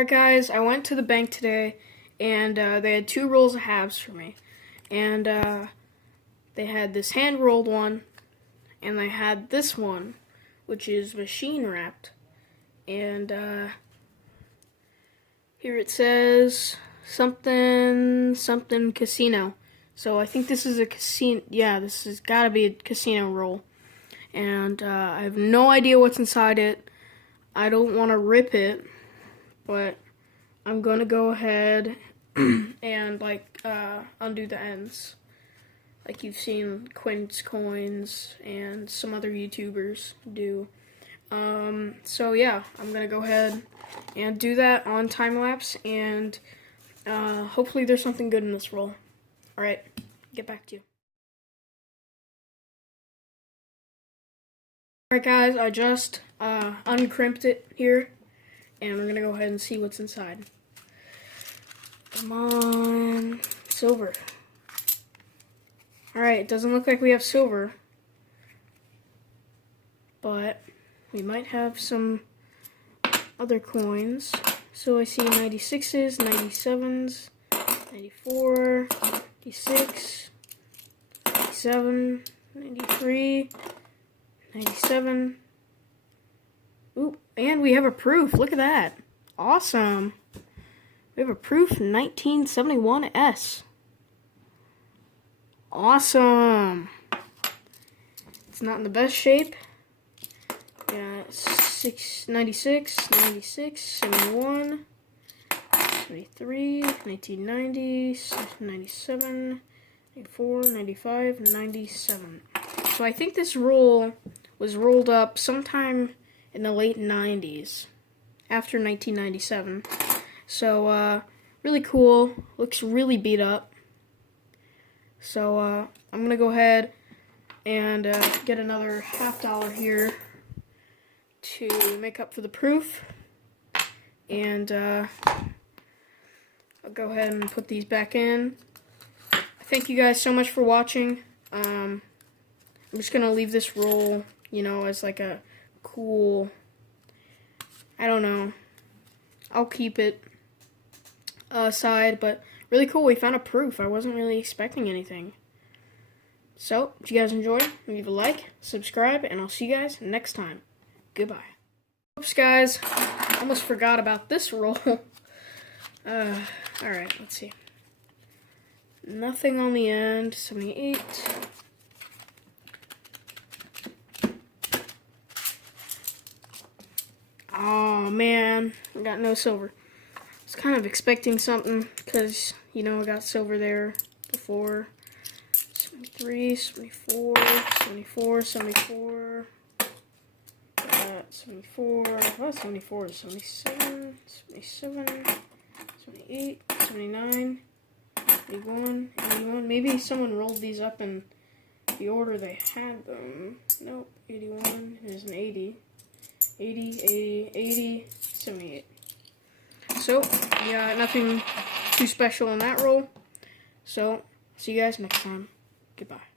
Alright guys, I went to the bank today and they had 2 rolls of halves for me. And they had this hand-rolled one and they had this one, which is machine wrapped. And here it says something casino. So I think this is a casino. Yeah, this has got to be a casino roll. And I have no idea what's inside it. I don't want to rip it, but I'm gonna go ahead and undo the ends, like you've seen Quince Coins and some other YouTubers do. So yeah, I'm gonna go ahead and do that on time lapse, and hopefully there's something good in this roll. All right, get back to you. Alright guys, I just uncrimped it here, and we're gonna go ahead and see what's inside. Come on, silver. Alright, it doesn't look like we have silver, but we might have some other coins. So I see 96s, 97s, 94, 96, 97, 93, 97. Ooh, and we have a proof. Look at that. Awesome. We have a proof 1971S. Awesome. It's not in the best shape. Yeah, 96, 96, 71, 73, 1990, 97, 94, 95, 97. So I think this roll was rolled up sometime in the late 90s, after 1997. So, really cool. Looks really beat up. So, I'm going to go ahead and get another $50 here to make up for the proof. And I'll go ahead and put these back in. Thank you guys so much for watching. I'm just going to leave this roll, you know, as like a cool, I don't know, I'll keep it aside, but really cool. We found a proof. I wasn't really expecting anything. So, if you guys enjoyed, leave a like, subscribe, and I'll see you guys next time. Goodbye. Oops, guys. Almost forgot about this roll. Alright, let's see. Nothing on the end. 78. Oh man, I got no silver. I was kind of expecting something because, you know, I got silver there before. 73, 74, 74, 74, 74, well, 74, 77, 77, 78, 79, 81, 81. Maybe someone rolled these up in the order they had them. Nope, 81 is an 80. 80, 80, 80, 78. So, yeah, nothing too special in that roll. So, see you guys next time. Goodbye.